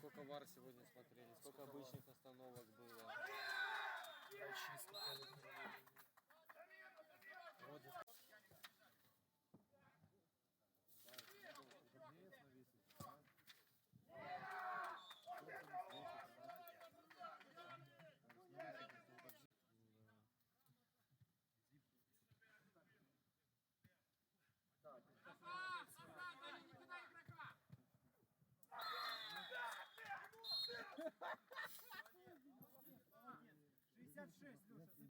Сколько вар сегодня смотрели, 66, Люша.